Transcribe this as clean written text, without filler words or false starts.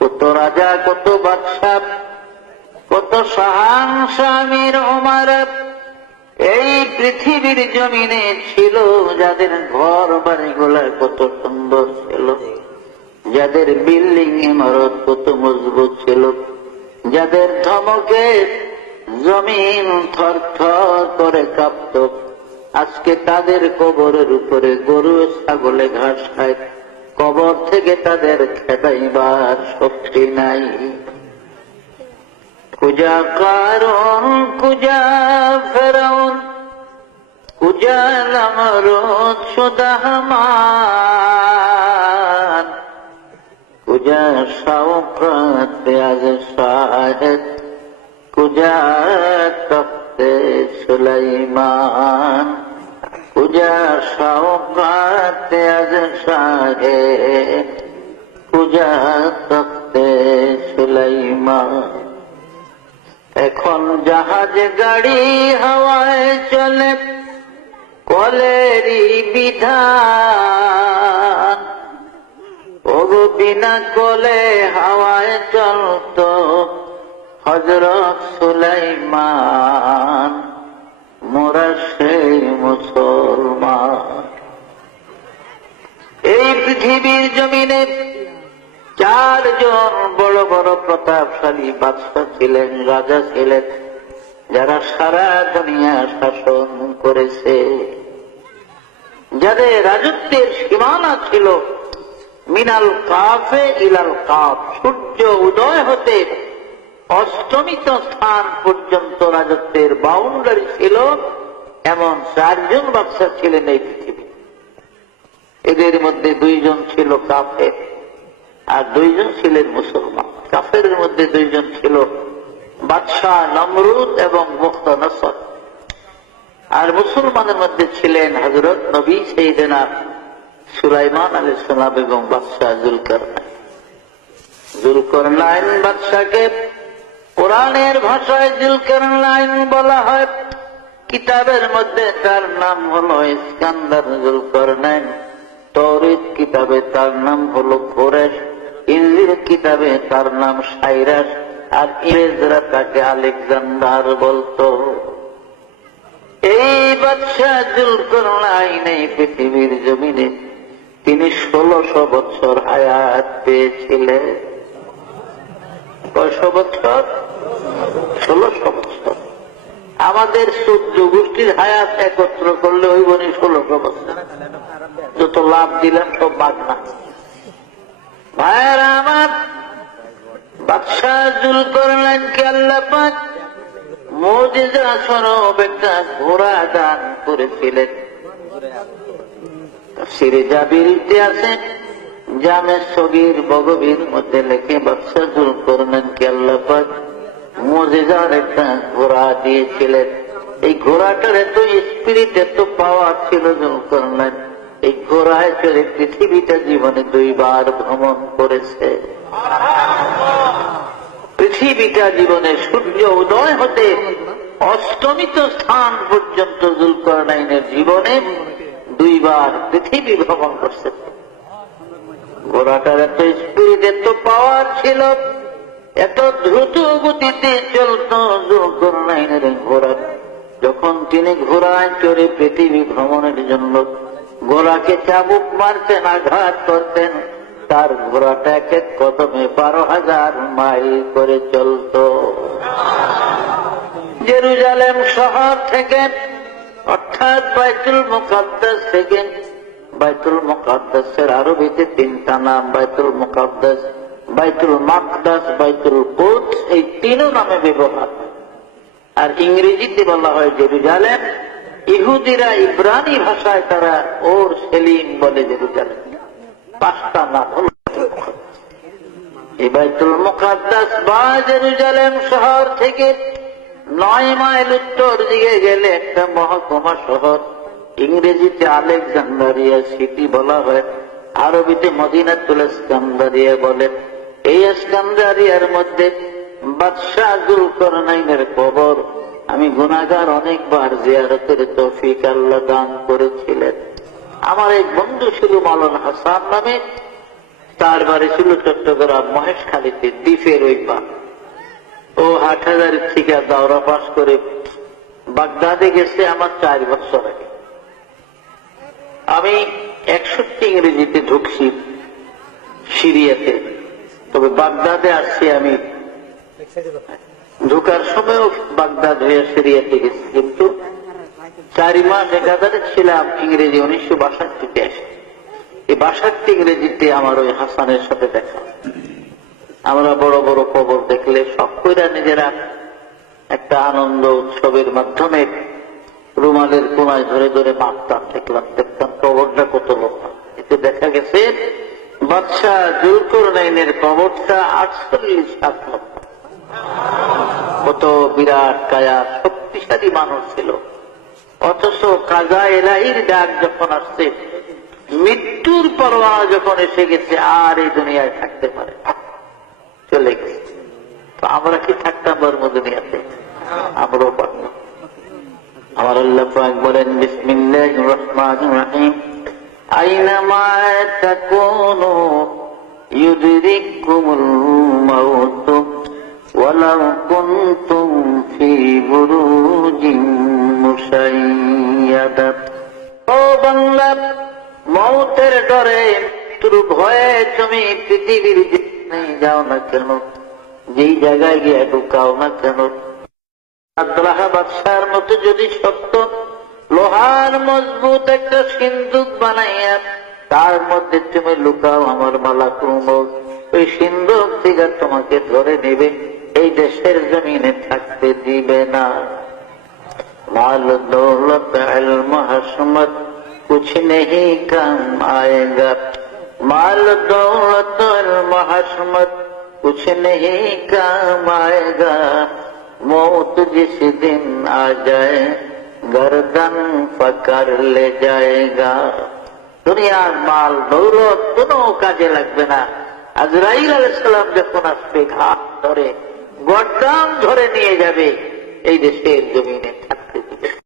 কত রাজা, কত বাদশাহ, কত শাহানশাহ, আমির, ওমর এই পৃথিবীর জমিনে ছিল, যাদের ঘর বাড়িগুলা কত সুন্দর ছিল, যাদের বিল্ডিং ইমারত কত মজবুত ছিল, যাদের ধমকে জমিন থরথর করে কাঁপত। আজকে তাদের কবরের উপরে গরু ছাগলে ঘাস খায়, কবর থেকে তাদের খেদাইবার শক্তি নাই। কুজা কারণ, কুজা ফেরাউন, কুজা নমরুদ শুদা হামান, কুজা শওকত আজ শাহেদ, কুজা তখতে সুলাইমান, কুজা শওকত আজ শাহেদ, কুজা তখতে সুলাইমান। এখন জাহাজ গাড়ি হাওয়ায় চলে, কলেরই বিধান। ওগো বিনা কলে হাওয়ায় চলত হযরত সুলাইমান, মোরা সেই মুসলমান। এই পৃথিবীর জমিনে চারজন বড় বড় প্রতাপশালী বাদশা ছিলেন, রাজা ছিলেন, যারা সারা দুনিয়া শাসন করেছে, যাদের রাজত্বের সীমানা ছিল মিনাল কাফে ইলাল কাফ, সূর্য উদয় হতে অস্তমিত স্থান পর্যন্ত রাজত্বের বাউন্ডারি ছিল। এমন চারজন বাদশা ছিলেন এই পৃথিবী। এদের মধ্যে দুইজন ছিল কাফের আর দুইজন ছিলেন মুসলমান। কাফের মধ্যে দুইজন ছিল বাদশাহ নমরুদ এবং মুখতানসর, আর মুসলমানের মধ্যে ছিলেন হযরত নবী সাইয়েদনা সুলাইমান আলাইহিস সালাম এবং বাদশাহ যুলকারনাইন। যুলকারনাইন বাদশাকে কোরআনের ভাষায় যুলকারনাইন বলা হয়। কিতাবের মধ্যে তার নাম হলো ইস্কান্দার যুলকারনাইন, তৌরাত কিতাবে তার নাম হলো কোরেশ, ইনজিল কিতাবে তার নাম সাইরাস, আর ইংরেজরা তাকে আলেকজান্ডার বলতো। এই বাদশাহ যুলকারনাইন এই পৃথিবীর জমিনে তিনি 1600 বছর হায়াত পেয়েছিলেন। কয়শো বছর? 1600 বছর। আমাদের 14 গোষ্ঠীর হায়াত একত্র করলে ওই বনি 1600 বছর। যত লাভ দিলেন সব বাদ না। ভাইয়েরা আমার, বাদশাহ যুলকারনাইনকে আল্লাহ পাক মুজিজা স্বরূপ একটা ঘোড়া দান করেছিলেন। তাফসীরে জাবিরিতে আছে, জামে সগীর বগবীর মধ্যে লেখে বাদশাহ যুলকারনাইনকে আল্লাহ পাক মুজিজার একটা ঘোড়া দিয়েছিলেন। এই ঘোড়াটার এত স্পিরিট, এত পাওয়ার ছিল যুলকারনাইন, এই ঘোড়ায় চড়ে পৃথিবীটা জীবনে 2 বার ভ্রমণ করেছে। পৃথিবীটা জীবনে সূর্য উদয় হতে অস্তমিত স্থান পর্যন্ত যুলকারনাইনের জীবনে 2 বার পৃথিবী ভ্রমণ করছে। ঘোড়াটার এত স্পিরিট, এত পাওয়ার ছিল, এত দ্রুত গতিতে চলত যুলকারনাইনের ঘোড়া। যখন তিনি ঘোড়ায় চড়ে পৃথিবী ভ্রমণের জন্য ঘোড়াকে চাবুক মারতেন, আঘাত করতেন, তার ঘোড়াটা এক এক কদমে 12,000 মাইল করে চলত। জেরুজালেম শহর থেকে, অর্থাৎ বাইতুল মুকাদ্দাস থেকে, বাইতুল মুকাদ্দাসের আরবিতে 3টা নাম, বাইতুল মুকাদ্দাস, বাইতুল মাকদাস, বাইতুল কুদস, এই 3 নামে ব্যবহার। আর ইংরেজিতে বলা হয় জেরুজালেম। ইহুদিরা ইব্রানি ভাষায় তারা ওর সেলিম বলে জেরুজালেম। 5টা নাম হল এই বাইতুল মুকাদ্দাস বা জেরুজালেম শহর থেকে 9 মাইল উত্তর দিকে গেলে একটা মহকুমা শহর, ইংরেজিতে আলেকজান্ডারিয়া সিটি বলা হয়, আরবিতে মদিনাতুল ইস্কান্দারিয়া বলে। এই ইস্কান্দারিয়ার মধ্যে বাদশাহ যুলকারনাইনের কবর আমি গুনাহগার অনেকবার জিয়ারতের তৌফিক আল্লাহ দান করেছিলেন। আমার এক বন্ধু ছিল মাওলানা হাসান নামে, তার বাড়ি ছিল চট্টগ্রাম মহেশখালীতে, দ্বীপের ওই পা। ও হাটহাজারির থেকে দাওরা পাস করে বাগদাদে গেছে আমার 4 বছর আগে। আমি 61 ইংরেজিতে ঢুকছি সিরিয়াতে, তবে বাগদাদে আসছি আমি ঢুকার সময়ও বাগদাদ হয়ে সিরিয়াতে গেছি, কিন্তু 4 মাস একাধারে ছিলাম ইংরেজি 1962-তে আসি। এই 62 ইংরেজিতে আমার ওই হাসানের সাথে দেখা। আমরা বড় বড় কবর দেখলে সব কইরা নিজেরা একটা আনন্দ উৎসবের মাধ্যমে রুমালের কোনায় ধরে ধরে মাপতাম, দেখতাম কবরটা কত লম্বা। এতে দেখা গেছে বাদশাহ জুলকারনাইনের কবরটা 48 হাত লম্বা। কত বিরাট কায়া, শক্তিশালী মানুষ ছিল। অথচ কাজা এলাহির ডাক যখন আসছে, মৃত্যুর পরোয়ানা যখন এসে গেছে, আর এই দুনিয়ায় থাকতে পারে না, চলে গেছে। তো আমরা কি থাকতাম দুনিয়াতে? আমরাও পারতাম। আমার আল্লাহ পাক বলেন, বিসমিল্লাহির রহমানির রহিম, আইনামা তাকুনু ইউদরিকুমুল মাউত ওয়ালাউ কুনতুম ফি বুরুজিন মুশাইয়াদা। ও বান্দা, মৌতের ডরে, মৃত্যুর ভয়ে তুমি পৃথিবীর যেখানে যাও না কেন, যেই জায়গায় গিয়ে ঢুকাও না কেন, আব্দুল্লাহ বাদশার মতো যদি সত্য লোহার মজবুত একটা সিন্দুক বানাইয়া তার মধ্যে তুমি লুকাও, আমার মালাকুল মউত ওই সিন্দুক থেকে তোমাকে ধরে নেবে, এই দেশের জমিনে থাকতে দিবে না। মাল দৌলত ইলম হশমত कुछ नहीं काम आएगा, माल दौलत इल्म हशमत कुछ नहीं काम आएगा, मौत जिस दिन आ जाए गर्दन पकड़ ले जाएगा। দুনিয়ার মাল দৌলত কোনো কাজে লাগবে না। আজরাইল আলাইহিস সালাম যখন আসবে, ঘাট ধরে গর্দান ধরে নিয়ে যাবে, এই দেশের জমিনে